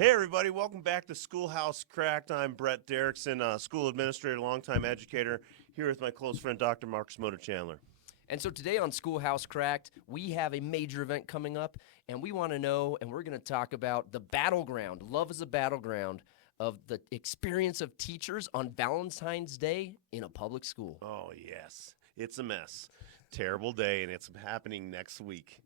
Hey everybody, welcome back to Schoolhouse Cracked. I'm Brett Derickson, school administrator, longtime educator, here with my close friend Dr. Marcus Motor Chandler. And so today on Schoolhouse Cracked, we have a major event coming up, and we want to know, and we're going to talk about the battleground. Love is a battleground of the experience of teachers on Valentine's Day in a public school. Oh yes, it's a mess. Terrible day, and it's happening next week.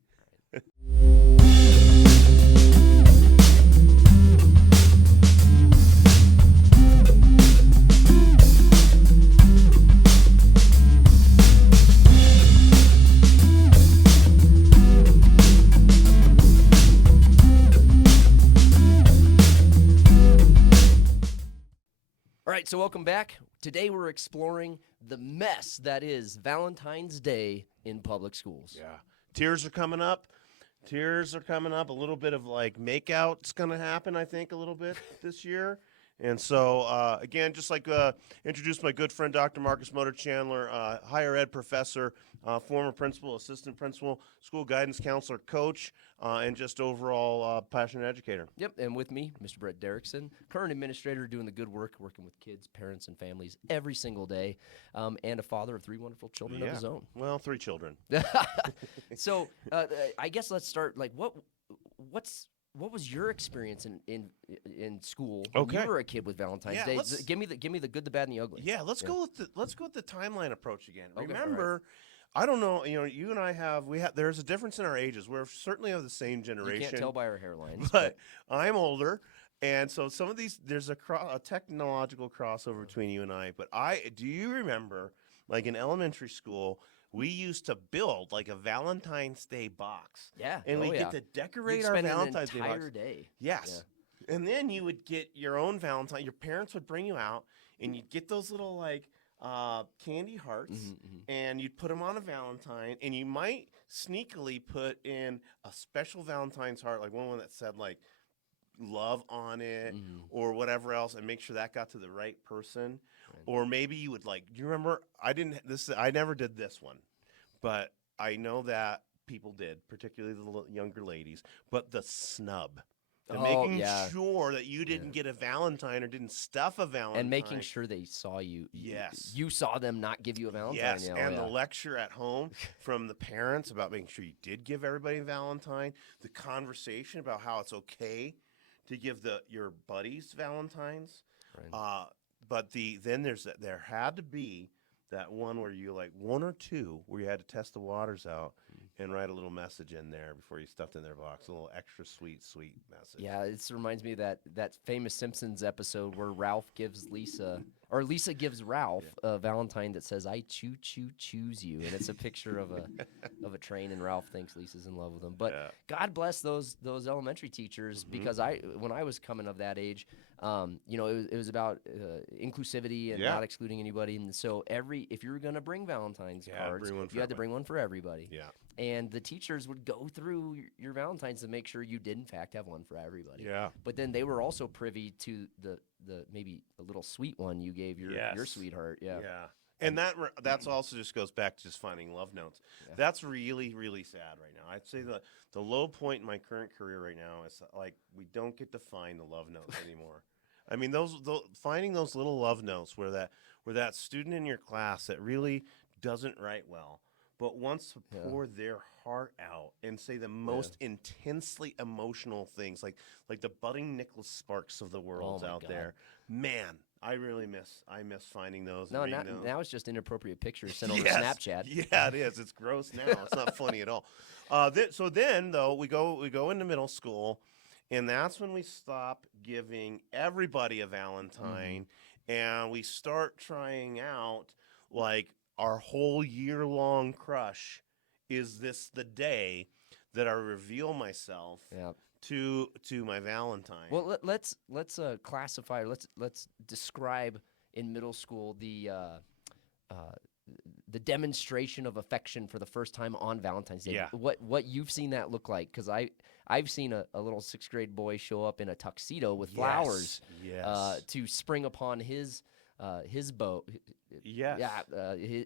All right, so welcome back. Today we're exploring the mess that is Valentine's Day in public schools. Yeah, tears are coming up. Tears are coming up. A little bit of like makeout's going to happen, I think, a little bit this year. And so, again, just like introduce my good friend Dr. Marcus Motor Chandler, higher ed professor, former principal, assistant principal, school guidance counselor, coach, and just overall passionate educator. Yep, and with me, Mr. Brett Derickson, current administrator doing the good work, working with kids, parents, and families every single day, and a father of 3 wonderful children of his own. Well, 3 children. So I guess let's start, like, what was your experience in school when you were a kid with Valentine's Day? Give me the good, the bad, and the ugly. Yeah, let's go with the timeline approach again. Okay, Remember, I don't know, you and I there's a difference in our ages. We're certainly of the same generation. You can't tell by our hairlines. But I'm older, and so some of these there's a technological crossover between you and I. But do you remember, like in elementary school, we used to build like a Valentine's Day box. Yeah. And we'd get to decorate our Valentine's Day box. An entire day. Yes. Yeah. And then you would get your own Valentine. Your parents would bring you out, and you'd get those little like candy hearts, and you'd put them on a Valentine, and you might sneakily put in a special Valentine's heart, like one that said like love on it or whatever else, and make sure that got to the right person. Or maybe you would like, do you remember, I never did this one, but I know that people did, particularly the younger ladies, but the snub. Making sure that you didn't get a Valentine or didn't stuff a Valentine. And making sure they saw you. Yes. You saw them not give you a Valentine. Yes, and the lecture at home from the parents about making sure you did give everybody a Valentine. The conversation about how it's okay to give your buddies Valentines. Right. But there had to be that one where you like 1 or 2 where you had to test the waters out and write a little message in there before you stuffed in their box, a little extra sweet message. Yeah, this reminds me of that famous Simpsons episode where Ralph gives Lisa, or Lisa gives Ralph a Valentine that says "I choose you," and it's a picture of a train, and Ralph thinks Lisa's in love with him. But God bless those elementary teachers, because when I was coming of that age, it was about inclusivity and not excluding anybody. And so if you were going to bring Valentine's cards, you had to bring one for everybody. Yeah. And the teachers would go through your Valentines to make sure you did in fact have one for everybody. Yeah. But then they were also privy to the maybe a little sweet one you gave your sweetheart. Yeah. Yeah. And that's also just goes back to just finding love notes. Yeah. That's really, really sad right now. I'd say the low point in my current career right now is like we don't get to find the love notes anymore. I mean, those finding those little love notes where that student in your class that really doesn't write well, but wants to pour their heart out and say the most intensely emotional things, like the budding Nicholas Sparks of the world out there. Man, I miss finding those. No, now it's just inappropriate pictures sent over Snapchat. Yeah, it is. It's gross now. It's not funny at all. So then, though, we go into middle school, and that's when we stop giving everybody a Valentine, and we start trying out like our whole year-long crush. Is this the day that I reveal myself to my Valentine? Well, let's classify. Let's describe in middle school the demonstration of affection for the first time on Valentine's Day. Yeah. What you've seen that look like? Because I've seen a little 6th grade boy show up in a tuxedo with flowers to spring upon his boat. Yes.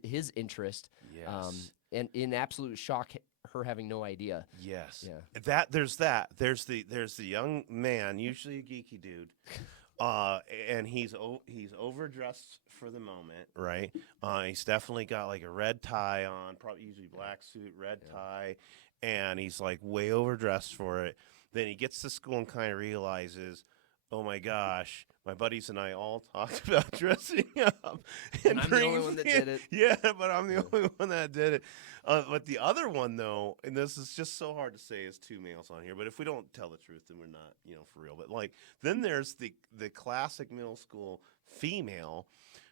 His interest. Yes. and in absolute shock, her having no idea. Yes. Yeah. There's the young man, usually a geeky dude. And he's overdressed for the moment, right? He's definitely got like a red tie on, probably usually black suit, red tie, and he's like way overdressed for it. Then he gets to school and kind of realizes, oh my gosh, my buddies and I all talked about dressing up. And I'm the only one that did it. Yeah, but I'm the only one that did it. But the other one, though, and this is just so hard to say as two males on here, but if we don't tell the truth, then we're not, for real. But like, then there's the classic middle school female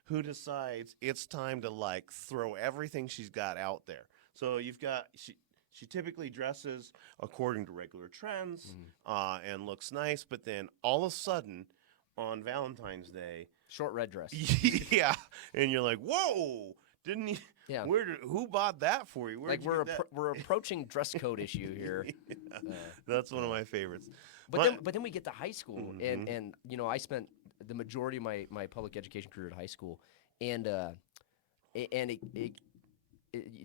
who decides it's time to like throw everything she's got out there. So she typically dresses according to regular trends and looks nice, but then all of a sudden on Valentine's Day, short red dress. Yeah, and you're like, whoa, didn't you? Yeah. Who bought that for you? Like we're approaching dress code issue here. Yeah. That's one of my favorites. But then we get to high school, and I spent the majority of my public education career at high school, and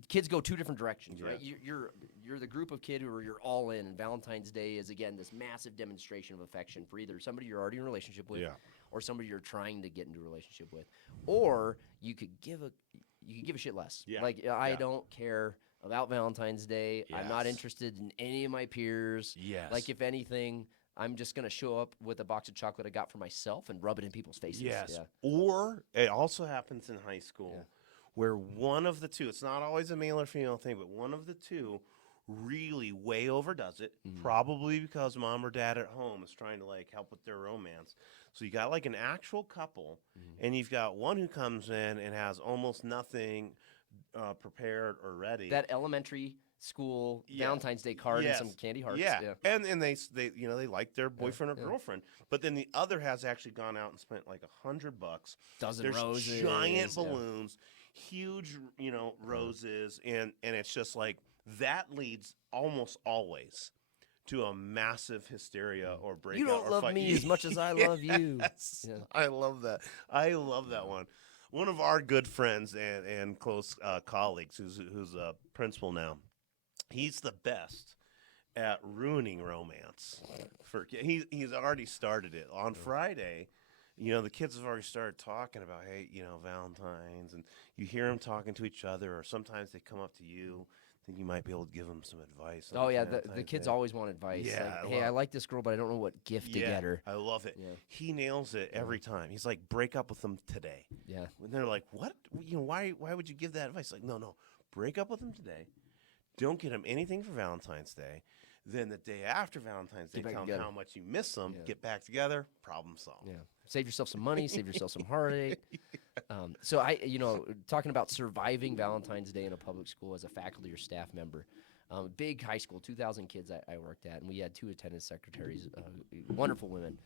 kids go two different directions, right? You're the group of kid who you're all in, and Valentine's Day is again this massive demonstration of affection for either somebody you're already in a relationship with, or somebody you're trying to get into a relationship with, or you could give a shit less. Yeah. Like I don't care about Valentine's Day. Yes. I'm not interested in any of my peers. Yes. Like if anything, I'm just gonna show up with a box of chocolate I got for myself and rub it in people's faces. Yes. Yeah. Or it also happens in high school where one of the two, it's not always a male or female thing, but one of the two really way overdoes it, probably because mom or dad at home is trying to like help with their romance. So you got like an actual couple, and you've got one who comes in and has almost nothing prepared or ready. That elementary school Valentine's Day card and some candy hearts. Yeah. And they they like their boyfriend or girlfriend, but then the other has actually gone out and spent like $100. Dozen There's roses, giant balloons, huge roses, and it's just like that leads almost always to a massive hysteria or breakout. You don't or love fight. me as much as I love you. Yes. Yeah. I love that. I love that one. One of our good friends and close colleagues, who's a principal now, he's the best at ruining romance. He's already started it on Friday. The kids have already started talking about, hey, Valentine's, and you hear them talking to each other, or sometimes they come up to you. Think you might be able to give them some advice. Oh yeah, the kids always want advice. Yeah, like, hey, I like this girl, but I don't know what gift to get her. I love it. Yeah. He nails it every time. He's like, break up with them today. Yeah. And they're like, what? Why would you give that advice? Like, no, break up with them today. Don't get them anything for Valentine's Day. Then the day after Valentine's Day, tell them how much you miss them. Yeah. Get back together. Problem solved. Yeah. Save yourself some money. Save yourself some heartache. So I, talking about surviving Valentine's Day in a public school as a faculty or staff member, big high school, 2,000 kids I worked at, and we had 2 attendance secretaries, wonderful women,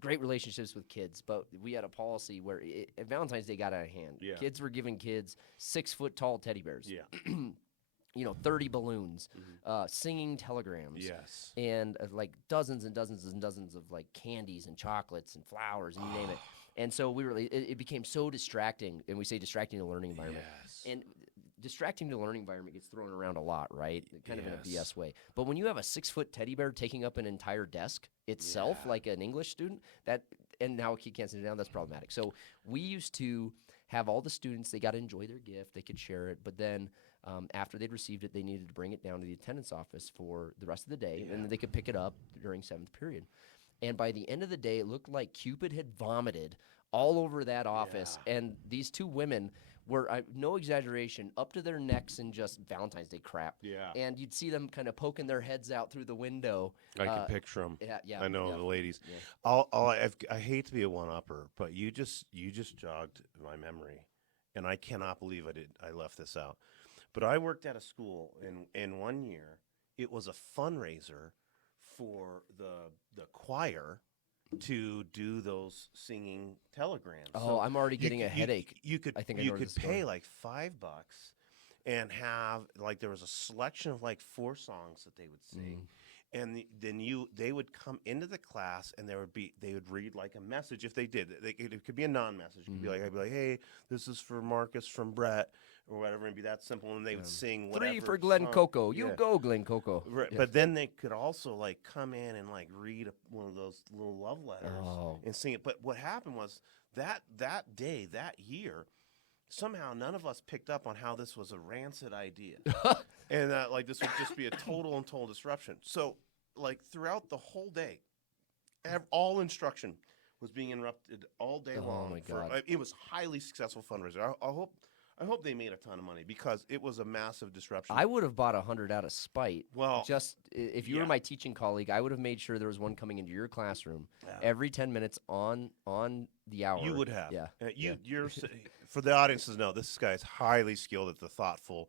great relationships with kids. But we had a policy where Valentine's Day got out of hand. Yeah. Kids were giving kids 6-foot-tall teddy bears. Yeah. 30 balloons, singing telegrams, yes, and like dozens and dozens and dozens of like candies and chocolates and flowers and you name it. And so it became so distracting, and we say distracting to the learning environment. Yes. And distracting to the learning environment gets thrown around a lot, right? Kind of in a BS way. But when you have a 6-foot teddy bear taking up an entire desk itself, like an English student, and now a kid can't sit down, that's problematic. So we used to have all the students, they got to enjoy their gift, they could share it, but then after they'd received it, they needed to bring it down to the attendance office for the rest of the day, and then they could pick it up during 7th period. And by the end of the day, it looked like Cupid had vomited all over that office, and these 2 women were, no exaggeration, up to their necks in just Valentine's Day crap. Yeah. And you'd see them kind of poking their heads out through the window. I can picture them. Yeah. I know the ladies. Yeah. I hate to be a one-upper, but you just jogged my memory, and I cannot believe I left this out. But I worked at a school, and one year it was a fundraiser for the choir to do those singing telegrams. Oh, so I'm already getting a headache. You could pay like $5 and have like there was a selection of like 4 songs that they would sing, and then they would come into the class, and they would read like a message if they did. It could be a non-message. It could be like, I'd be like, hey, this is for Marcus from Brett or whatever, and be that simple. And they would sing whatever 3 for Glen song. Coco. You Yeah. go, Glen Coco. Right. Yeah. But then they could also like come in and like read one of those little love letters and sing it. But what happened was that day, that year, somehow none of us picked up on how this was a rancid idea. And that like this would just be a total and total disruption. So like throughout the whole day, all instruction was being interrupted all day long. Oh my God. It was highly successful fundraiser. I hope they made a ton of money because it was a massive disruption. I would have bought 100 out of spite. Well, just if you were my teaching colleague, I would have made sure there was one coming into your classroom every 10 minutes on the hour. You would have. Yeah. You're for the audiences know this guy's highly skilled at the thoughtful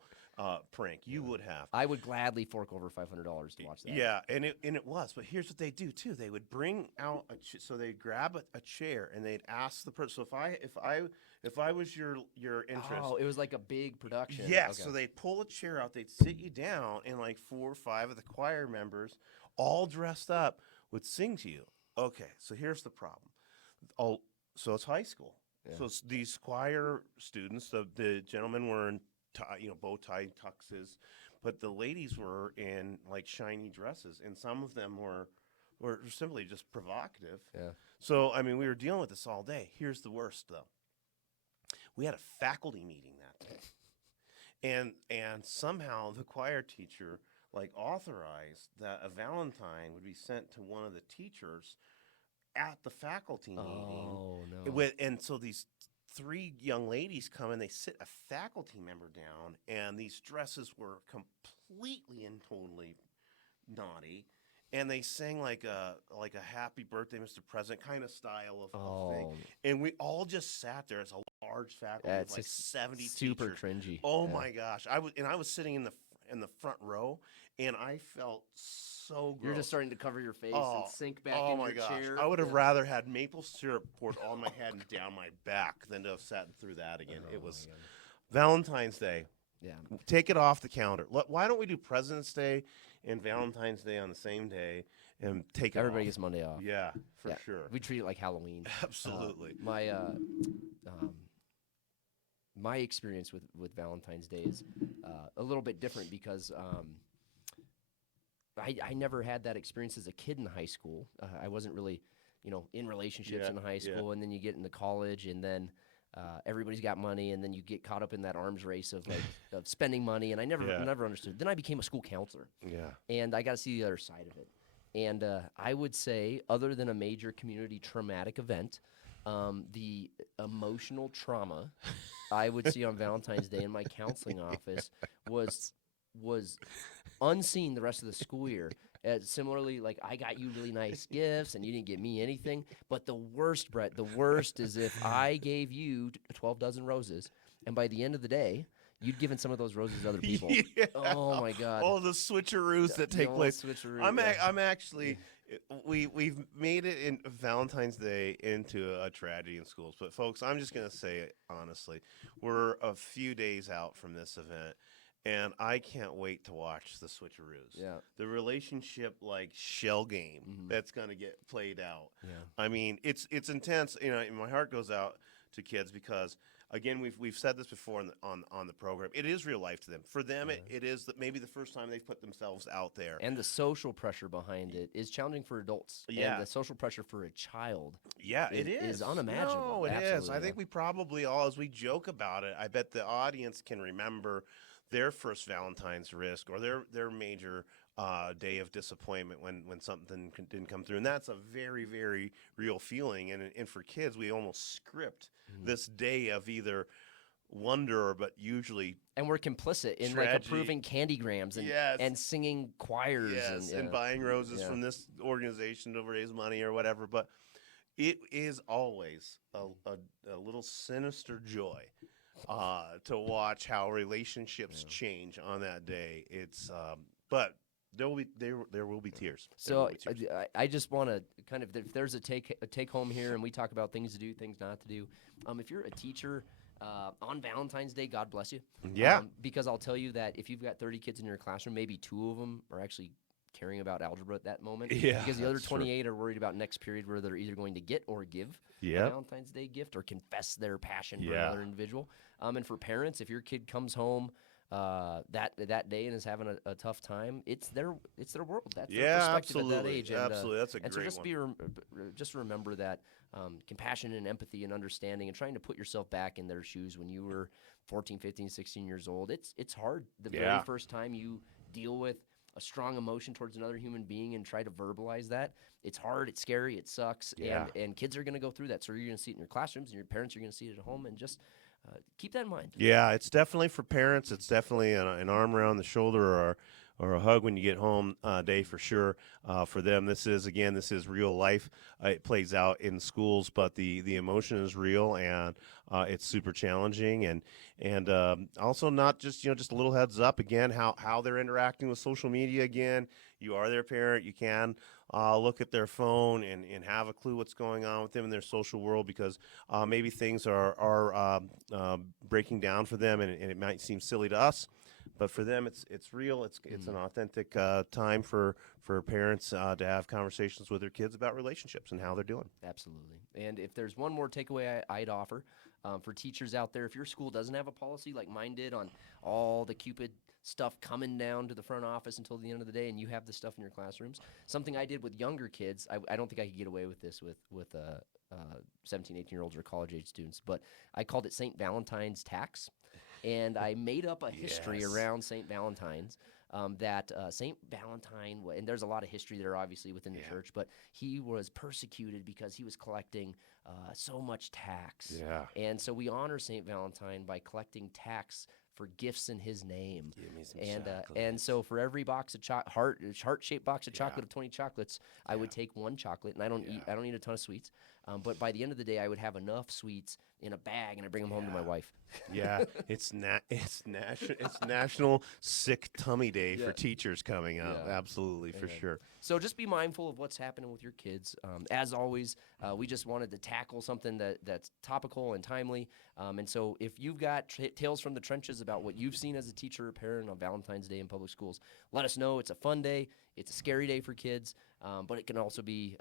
prank. You would have. I would gladly fork over $500 to watch that. Yeah, and it was. But here's what they do too. They would bring out so they'd grab a chair and they'd ask the person. So if I was your interest. Oh, it was like a big production. Yeah. Okay. So they'd pull a chair out. They'd sit you down, and like 4 or 5 of the choir members, all dressed up, would sing to you. Okay. So here's the problem. So it's high school. Yeah. So it's these choir students. The gentlemen were in bow tie tuxes, but the ladies were in like shiny dresses, and some of them were simply just provocative. Yeah. So I mean, we were dealing with this all day. Here's the worst, though. We had a faculty meeting that day, and somehow the choir teacher like authorized that a Valentine would be sent to one of the teachers at the faculty meeting. Oh no! And so these 3 young ladies come and they sit a faculty member down, and these dresses were completely and totally naughty, and they sang like a happy birthday, Mr. President kind of style of thing, and we all just sat there as a large faculty of like 70 super teachers. Cringy. Oh my gosh, I was sitting in the front row, and I felt so gross. You're just starting to cover your face and sink back in your chair. I would have rather had maple syrup poured on my head and down my back than to have sat through that again. It was Valentine's Day. Yeah. Take it off the calendar. Why don't we do President's Day and Valentine's Day on the same day and take it Everybody off? gets Monday off. Yeah, for sure. We treat it like Halloween. Absolutely. My experience with Valentine's Day is a little bit different because I never had that experience as a kid in high school. I wasn't really, in relationships in high school, and then you get into college, and then everybody's got money, and then you get caught up in that arms race of like of spending money, and I never understood. Then I became a school counselor, and I got to see the other side of it. And I would say, other than a major community traumatic event, the emotional trauma I would see on Valentine's Day in my counseling office was unseen the rest of the school year. Similarly, like I got you really nice gifts and you didn't get me anything. But the worst, Brett, is if I gave you 12 dozen roses, and by the end of the day, you'd given some of those roses to other people. Yeah. Oh my God! All the switcheroos that take place. I'm actually. We've made it in Valentine's Day into a tragedy in schools, but folks, I'm just gonna say it honestly, we're a few days out from this event, and I can't wait to watch the switcheroos. Yeah, the relationship like shell game that's gonna get played out. Yeah, I mean it's intense. And my heart goes out to kids because. Again, we've said this before on the program. It is real life to them. For them, it is maybe the first time they've put themselves out there. And the social pressure behind it is challenging for adults. Yeah. And the social pressure for a child is unimaginable. No, it Absolutely, is. I think we probably all, as we joke about it, I bet the audience can remember their first Valentine's risk or their major day of disappointment when something didn't come through. And that's a very, very real feeling. And for kids, we almost script this day of either wonder, but usually and we're complicit in tragedy. Like approving candygrams and singing choirs and buying roses from this organization to raise money or whatever. But it is always a little sinister joy to watch how relationships change on that day. It's but there will be tears. So I just want to kind of, if there's a take home here, and we talk about things to do, things not to do. If you're a teacher on Valentine's Day, God bless you. Yeah. Because I'll tell you that if you've got 30 kids in your classroom, maybe 2 of them are actually caring about algebra at that moment. Yeah, Because the other that's true. 28 are worried about next period where they're either going to get or give a Yep. Valentine's Day gift or confess their passion for Yeah. another individual. And for parents, if your kid comes home that day and is having a tough time, it's their world. That's their Yeah, perspective at that absolutely. age. Absolutely. That's a And so great one. just remember that compassion and empathy and understanding and trying to put yourself back in their shoes when you were 14, 15, 16 years old. It's hard the very Yeah. first time you deal with a strong emotion towards another human being and try to verbalize that. It's hard, it's scary, it sucks, Yeah. and kids are going to go through that. So you're going to see it in your classrooms, and your parents are going to see it at home, and just keep that in mind. Yeah, it's definitely for parents. It's definitely an arm around the shoulder or a hug when you get home day for sure. For them, this is real life. It plays out in schools, but the emotion is real and it's super challenging and also not just just a little heads up again how they're interacting with social media again. You are their parent. You can look at their phone and have a clue what's going on with them in their social world because maybe things are breaking down for them and it might seem silly to us. But for them, it's real. It's an authentic time for parents to have conversations with their kids about relationships and how they're doing. Absolutely. And if there's one more takeaway I'd offer for teachers out there, if your school doesn't have a policy like mine did on all the Cupid stuff coming down to the front office until the end of the day and you have this stuff in your classrooms, something I did with younger kids, I don't think I could get away with this with 17, 18-year-olds or college-age students, but I called it St. Valentine's Tax. And I made up a history Yes. around St. Valentine's that St. Valentine, and there's a lot of history there obviously within the church, but he was persecuted because he was collecting so much tax. Yeah. And so we honor St. Valentine by collecting tax for gifts in his name. Give me some And chocolates. so for every box of heart-shaped box of chocolate of 20 chocolates, I would take one chocolate, and I don't eat a ton of sweets. But by the end of the day, I would have enough sweets in a bag, and I bring them home to my wife. Yeah, it's National Sick Tummy Day for Yeah. teachers coming up. Yeah. Absolutely, for sure. So just be mindful of what's happening with your kids. As always, we just wanted to tackle something that's topical and timely. And so if you've got tales from the trenches about what you've seen as a teacher or parent on Valentine's Day in public schools, let us know. It's a fun day. It's a scary day for kids, but it can also be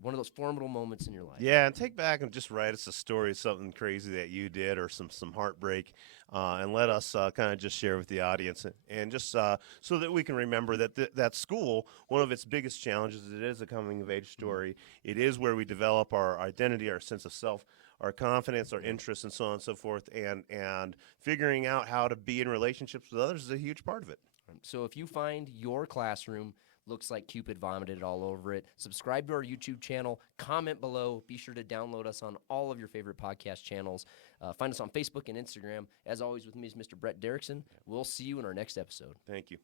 one of those formidable moments in your life. Yeah, and take back and just write us a story of something crazy that you did or some heartbreak, and let us kind of just share with the audience and just so that we can remember that that school, one of its biggest challenges, it is a coming of age story. It is where we develop our identity, our sense of self, our confidence, our interests, and so on and so forth. And figuring out how to be in relationships with others is a huge part of it. So if you find your classroom looks like Cupid vomited all over it, subscribe to our YouTube channel, comment below, be sure to download us on all of your favorite podcast channels. Find us on Facebook and Instagram. As always, with me is Mr. Brett Derickson. We'll see you in our next episode. Thank you.